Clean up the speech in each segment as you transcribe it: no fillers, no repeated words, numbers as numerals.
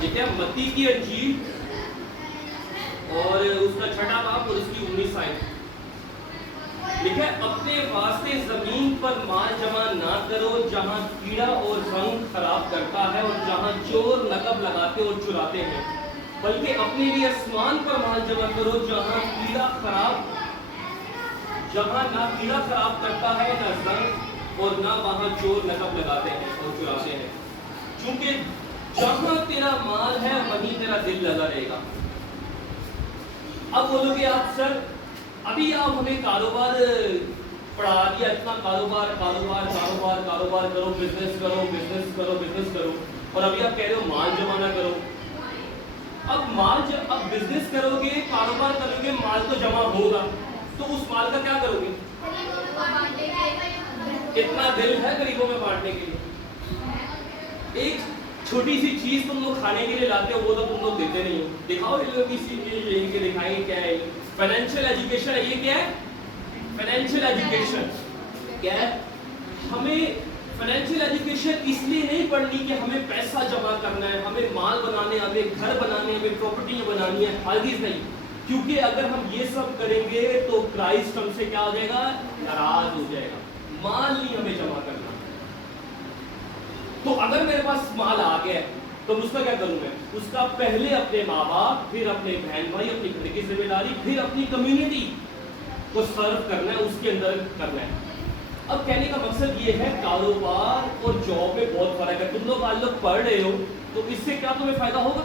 ठीक है, मत्ती की अंजील और उसका छठा बाब और उसकी 19 आयत लिखा है, अपने वास्ते जमीन पर माल जमा ना करो जहां कीड़ा और रंग खराब करता है और जहां चोर नकब लगाते और चुराते हैं, बल्कि अपने लिए आसमान पर माल जमा करो जहां ना कीड़ा खराब करता है ना रंग, और ना वहां चोर नकब लगाते हैं और चुराते हैं, क्योंकि जहां तेरा माल है वहीं तेरा दिल लगा रहेगा। अब बोलोगे आप सर अभी आप हमें कारोबार पढ़ा दिया, इतना कारोबार करो, बिजनेस करो, और अभी आप कह रहे हो माल जमा ना करो। अब बिजनेस करोगे, कारोबार करोगे, माल तो जमा होगा, तो उस माल का क्या करोगे? कितना दिल है गरीबों में बांटने के लिए? एक छोटी सी चीज तुम लोग खाने के लिए लाते हो, वो तो तुम लोग देते नहीं हो। दिखाओ ये लोग इनके दिखाएंगे क्या है? फाइनेंशियल एजुकेशन है। ये क्या है? फाइनेंशियल एजुकेशन क्या है? हमें फाइनेंशियल एजुकेशन इसलिए नहीं पढ़नी कि हमें पैसा जमा करना है, हमें माल बनाने, हमें घर बनाने, हमें प्रॉपर्टी बनानी है, हरगिज़ नहीं। क्योंकि अगर हम ये सब करेंगे तो क्राइस्ट हमसे क्या हो जाएगा? नाराज हो जाएगा। माल नहीं हमें जमा करना। तो अगर मेरे पास माल आ गया तो उसका क्या करूं मैं? उसका पहले अपने माँ बाप, फिर अपने बहन भाई, अपनी घर की जिम्मेदारी, फिर अपनी कम्युनिटी को सर्व करना है, उसके अंदर करना है। अब कहने का मकसद ये है, कारोबार और जॉब में बहुत फर्क है। तुम लोग आज लोग पढ़ रहे हो तो इससे क्या तुम्हें फायदा होगा?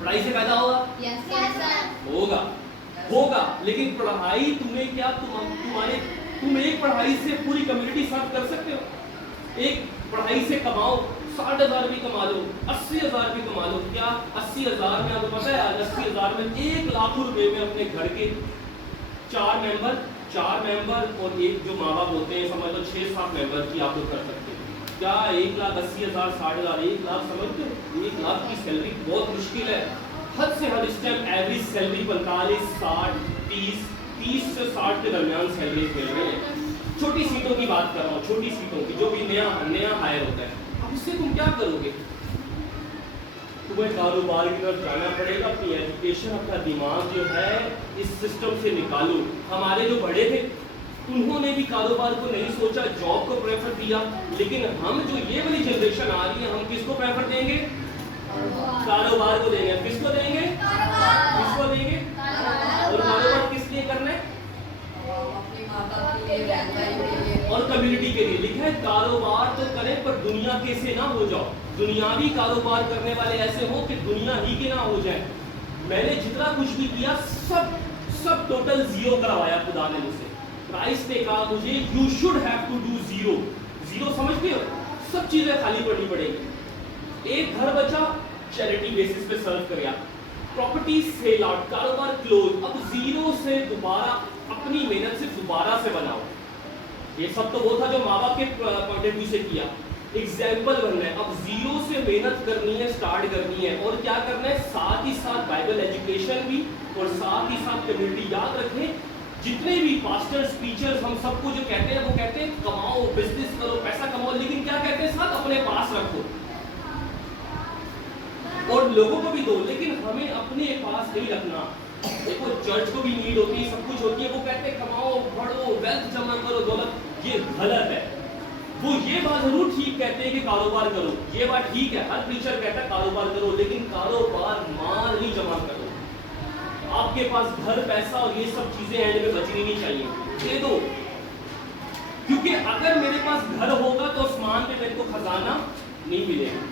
पढ़ाई से फायदा होगा? होगा, लेकिन पढ़ाई तुम्हें क्या तुम एक पढ़ाई से पूरी कम्युनिटी सर्व कर सकते हो? एक पढ़ाई से कमाओ, 60,000 भी कमा लो, 80,000 भी कमा लो। क्या 80,000 में आपको पता है? आज 80,000 में 1 लाख रुपए में अपने घर के 4 मेंबर और एक जो माँ बाप होते हैं, समझ लो 6-7 मेंबर की आप लोग कर सकते हैं। क्या 1,80,000, 60,000, 1 लाख समझते हो? 1 लाख की सैलरी बहुत मुश्किल है। हद से हद इस टाइम एवरेज सैलरी 45, 60, 30 से 60 के दरमियान सैलरी मिल रही है। छोटी सीटों की बात कर रहा हूँ, छोटी सीटों की, जो भी नया हायर होता है। अब इससे तुम क्या करोगे? तुम्हें कारोबार की तरफ जाना पड़ेगा। अपनी एजुकेशन, अपना दिमाग जो है इस सिस्टम से निकालो। हमारे जो बड़े थे उन्होंने भी कारोबार को नहीं सोचा, जॉब को प्रेफर दिया। लेकिन हम जो ये वाली जनरेशन आ रही है, हम किसको प्रेफर देंगे? कारोबार को देंगे। किसको देंगे? किसको देंगे? और कारोबार किस लिए करना है? और कम्युनिटी के लिए। लिखा है कारोबार तो करें पर दुनिया के से ना हो जाओ। दुनियावी कारोबार करने वाले ऐसे हो कि दुनिया ही के ना हो जाए। मैंने जितना कुछ भी किया सब टोटल जीरो करवाया खुदा ने मुझसे। क्राइस्ट ने कहा मुझे you should have to do zero समझते हो? सब चीजें खाली पड़नी पड़ेगी। एक घर बचा, चैरिटी बेसिस पे सर्व करेगा। प्रॉपर्टी सेल आउट, कारोबार क्लोज। अब जीरो से दोबारा अपनी मेहनत से दोबारा से बनाओ। ये सब तो वो था जो माँ बाप के पॉइंट ऑफ व्यू से किया। एग्जाम्पल बनना है। अब जीरो से मेहनत करनी है, स्टार्ट करनी है। और क्या करना है? साथ ही साथ बाइबल एजुकेशन भी और साथ ही साथ कम्युनिटी। याद रखें, जितने भी पास्टर्स, टीचर्स, हम सबको जो कहते हैं वो कहते हैं कमाओ, बिजनेस करो, पैसा कमाओ, लेकिन क्या कहते हैं? साथ अपने पास रखो और लोगों को भी दो, लेकिन हमें अपने पास नहीं रखना। देखो चर्च को भी नीड होती है, सब कुछ होती है। वो कहते हैं कमाओ, बढ़ो, वेल्थ जमा करो, दौलत। ये गलत है। वो ये बात जरूर ठीक कहते हैं कि कारोबार करो, ये बात ठीक है, हर टीचर कहता है कारोबार करो, लेकिन कारोबार माल नहीं जमा करो। आपके पास घर, पैसा और ये सब चीजें एंड में बचनी नहीं चाहिए, दे दो। क्योंकि अगर मेरे पास घर होगा तो आसमान में मेरे को खजाना नहीं मिलेगा।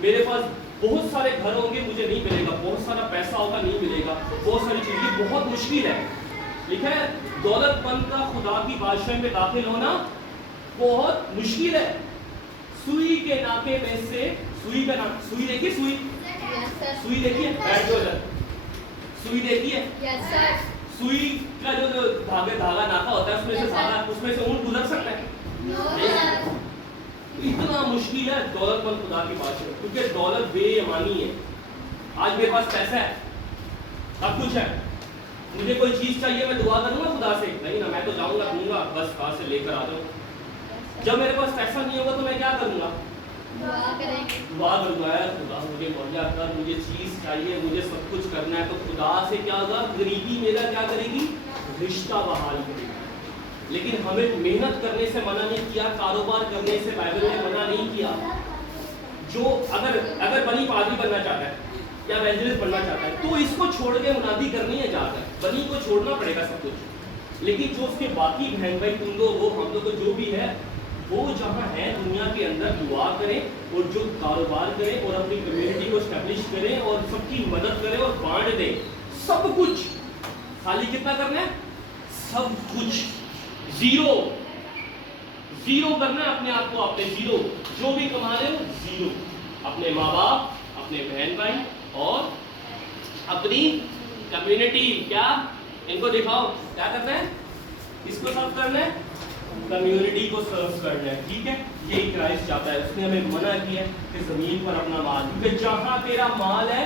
मेरे पास बहुत सारे घर होंगे, मुझे नहीं मिलेगा। बहुत सारा पैसा होगा, नहीं मिलेगा। बहुत सारी चीजें, बहुत मुश्किल है। लिखा है दौलतमंद का खुदा की बादशाही में दाखिल होना बहुत मुश्किल है। सुई के नाके में से सुई देखिए, सुई देखिए, बैठ जाओ इधर। सुई देखिए, सुई का जो धागा नाका होता है, उसमें से ऊन गुजर सकता है? इतना मुश्किल है दौलतमंद खुदा की बादशाही, क्योंकि दौलत बेईमानी है। आज मेरे पास पैसा है, सब कुछ है, मुझे कोई चीज चाहिए, मैं दुआ करूंगा खुदा से? नहीं ना, मैं तो जाऊंगा, दूंगा, बस कहाँ से लेकर आ जाऊं। जब मेरे पास पैसा नहीं होगा तो मैं क्या करूंगा? दुआ करूंगा, यार खुदा मुझे बहुत पूजा कर, मुझे चीज़ चाहिए, मुझे सब कुछ करना है, तो खुदा से क्या होगा, गरीबी मेरा क्या करेगी, रिश्ता बहाल करेगी। लेकिन हमें मेहनत करने से मना नहीं किया, कारोबार करने से बाइबल ने मना नहीं किया। जो अगर बनी पादरी बनना चाहता है या एवेंजलिस्ट बनना चाहता है तो इसको छोड़ के मुनादी करनी है जाकर, बनी को छोड़ना पड़ेगा सब कुछ। लेकिन जो उसके बाकी बहन भाई तुम लोग वो हम लोग को जो भी है वो जहाँ है दुनिया के अंदर दुआ करें और जो कारोबार करें और अपनी कम्युनिटी को स्टैब्लिश करें और सबकी मदद करें और बांट दें सब कुछ। खाली कितना करना है, सब कुछ, जीरो जीरो करना है अपने आप को, अपने जीरो जो भी कमा रहे हो जीरो, अपने माँ बाप, अपने बहन भाई और अपनी कम्युनिटी। क्या इनको दिखाओ क्या करना है, किसको सर्व करना है, कम्युनिटी को सर्व करना है। ठीक है, यही क्राइस्ट चाहता है। उसने हमें मना किया कि जमीन पर अपना माल, क्योंकि जहां तेरा माल है,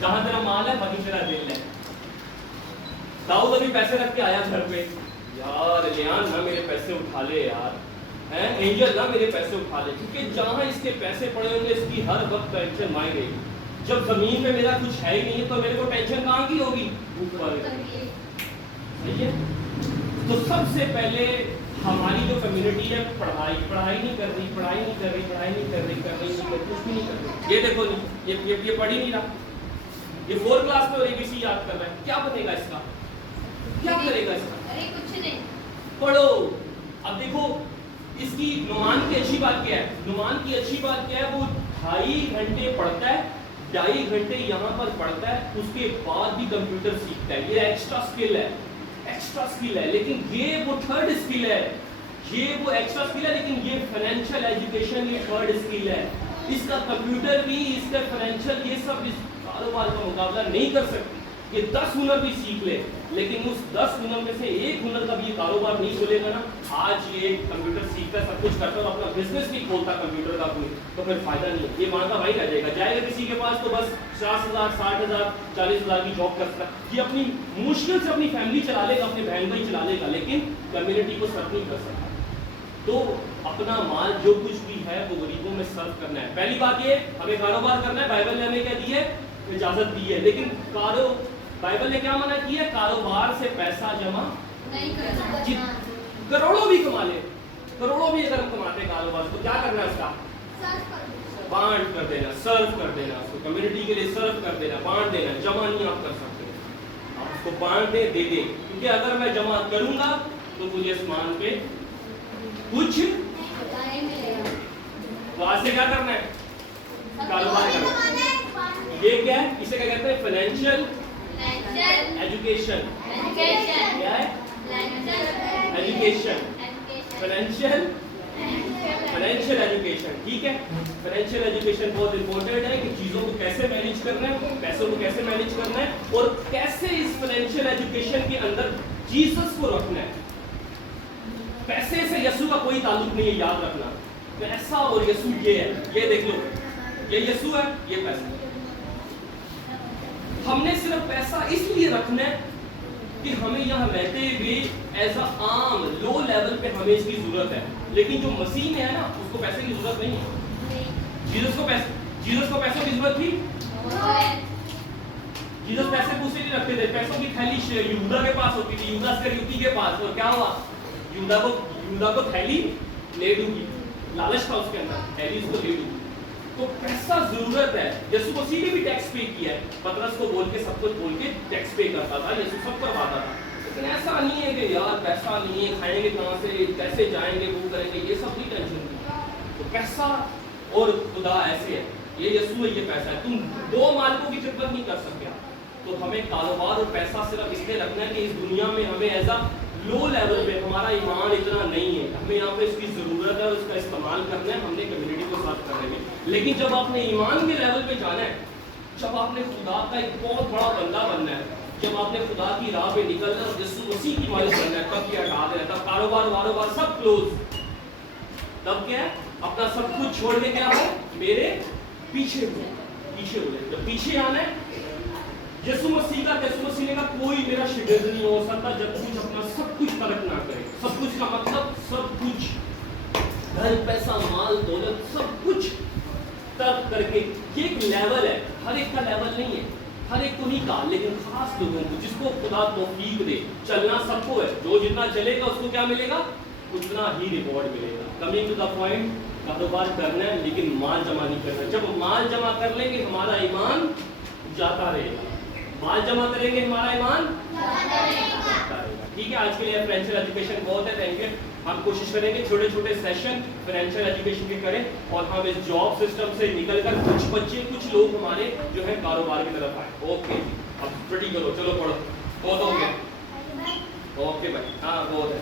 जहां तेरा माल है वहीं तेरा दिल है। दाऊद अभी पैसे रख के आया घर पे, यार लियान ना मेरे पैसे उठा ले यार, हैं एंजल ना मेरे पैसे उठा ले, क्योंकि जहां इसके पैसे पड़े होंगे इसकी हर वक्त टेंशन माई रहेगी। जब जमीन पे मेरा कुछ है ही नहीं तो मेरे को टेंशन कहाँ की होगी, ऊपर। सही है। तो सबसे पहले हमारी जो कम्युनिटी है पढ़ाई नहीं कर रही, कुछ भी नहीं कर रही। ये देखो ये पढ़ ही नहीं रहा, ये 4th क्लास में और ABC याद कर रहा है, क्या बनेगा इसका, क्या करेगा इसका, अरे कुछ नहीं। पढ़ो। अब देखो इसकी नुमान की अच्छी बात क्या है, नुमान की अच्छी बात क्या है, वो 2.5 घंटे पढ़ता है, 2.5 घंटे यहाँ पर पढ़ता है, उसके बाद भी कंप्यूटर सीखता है। ये एक्स्ट्रा स्किल है, लेकिन ये वो 3rd स्किल है, ये वो एक्स्ट्रा स्किल है, लेकिन ये फाइनेंशियल एजुकेशन ये 3rd स्किल है। इसका कंप्यूटर भी, इसका फाइनेंशियल ये सब इस कारोबार का मुकाबला नहीं कर सकती। ये 10 हुनर भी सीख ले, लेकिन उस 10 हुनर में से एक हुनर का भी ये कारोबार नहीं खोलेगा ना, आज ये कंप्यूटर सीखता सब कुछ करता और अपना बिजनेस भी खोलता कंप्यूटर का कोई, तो फिर फायदा नहीं है। ये वहाँ का भाई रह जाएगा किसी के पास तो बस 50,000, 60,000, 40,000 की जॉब कर सकता है। ये अपनी मुश्किल से अपनी फैमिली चला लेगा, अपने बहन भाई चला लेगा, लेकिन कम्युनिटी को सर्व नहीं कर सकता। तो अपना माल जो कुछ भी है वो गरीबों में सर्व करना है। पहली बात ये, हमें कारोबार करना है, बाइबल ने हमें क्या दी है, इजाजत दी है। लेकिन बाइबल ने क्या मना किया, कारोबार से पैसा जमा नहीं करना। करोड़ों भी कमा ले, करोड़ों भी अगर हम कमाते कारोबार तो क्या करना है, उसका बांट कर देना, सर्व कर देना, उसको कम्युनिटी के लिए सर्व कर देना, बांट देना। जमा नहीं आप कर सकते, आप उसको बांट दे दे, क्योंकि अगर मैं जमा करूंगा तो मुझे आसमान पे कुछ वहां से क्या करना है, कारोबार करना है। ये क्या है, इसे क्या कहते हैं, फाइनेंशियल एजुकेशन। क्या है, एजुकेशन, फाइनेंशियल एजुकेशन। ठीक है, फाइनेंशियल एजुकेशन बहुत इंपॉर्टेंट है कि चीजों को कैसे मैनेज करना है, पैसों को कैसे मैनेज करना है और कैसे इस फाइनेंशियल एजुकेशन के अंदर जीसस को रखना है। पैसे से यीशु का कोई ताल्लुक नहीं है, याद रखना। पैसा और यीशु ये है, ये देख लो, ये यीशु है, ये पैसा। हमने सिर्फ पैसा इसलिए रखना है कि हमें यहाँ रहते हुए एज अ आम लो लेवल पे हमें इसकी जरूरत है, लेकिन जो मसीह में है ना उसको पैसे की जरूरत नहीं है। जीसस को पैसों की जरूरत थी, जीसस पैसे पूछे नहीं रखते थे, पैसों की थैली यहूदा के पास होती थी, यहूदा इस्करियोती के पास, और क्या हुआ, यहूदा को थैली ले डूबी, लालच था उसके अंदर, थैली उसको ले डूबी। तो पैसा जरूरत है। यीशु मसीह ने भी टैक्स पे किया है, पतरस को बोल के सब कुछ बोल के टैक्स पे करता था, यीशु सब करवाता था। लेकिन ऐसा नहीं है कि यार पैसा नहीं है, खाएंगे कहाँ से, कैसे जाएंगे, वो करेंगे, ये सब नहीं टेंशन थी। तो पैसा और खुदा ऐसे है, ये यीशु है, ये पैसा है। तुम दो मालिकों की खिदमत नहीं कर सकते। तो हमें कारोबार और पैसा सिर्फ इसलिए रखना है कि इस दुनिया में हमें एज अ लो लेवल पे हमारा ईमान इतना नहीं है, हमें यहाँ पे इसकी जरूरत है और इसका इस्तेमाल करना है, हमने कम्युनिटी को साथ करने में। लेकिन जब आपने ईमान के लेवल पे जाना है, जब आपने खुदा का एक बहुत बड़ा बंदा बनना है, जब आपने खुदा की राह पे निकलना है और यीशु मसीह की मालिक बनना है, तब क्या हटा देना, तब कारोबार सब क्लोज। तब क्या है, अपना सब कुछ छोड़ के क्या है, मेरे पीछे हो जाए। जब पीछे आना है, यीशु मसीह ने कहा कोई मेरा शिगिर्द नहीं हो सकता जब कुछ अपना सब कुछ तर्क ना करे। सब कुछ का मतलब सब कुछ, घर पैसा माल दौलत सब कुछ तर्क करके, ये एक लेवल है, हर एक का लेवल नहीं है, हर एक को नहीं कहा, लेकिन खास लोगों को जिसको खुदा तौफीक दे। चलना सबको है, जो जितना चलेगा उसको क्या मिलेगा, उतना ही रिवॉर्ड मिलेगा। कमिंग टू द पॉइंट, कारोबार करना है लेकिन माल जमा नहीं करना। जब माल जमा कर लेंगे हमारा ईमान जाता रहेगा, माल जमा करेंगे हमारा ईमान जाता रहेगा। ठीक है, आज के लिए फाइनेंशियल एजुकेशन बहुत है। Thank you. हम कोशिश करेंगे छोटे छोटे सेशन फाइनेंशियल एजुकेशन के करें और हम इस जॉब सिस्टम से निकलकर कुछ बच्चे, कुछ लोग हमारे जो है कारोबार की तरफ आए। ओके, अब स्टडी करो, चलो पढ़ो, बहुत हो गया। ओके भाई, हाँ बहुत है।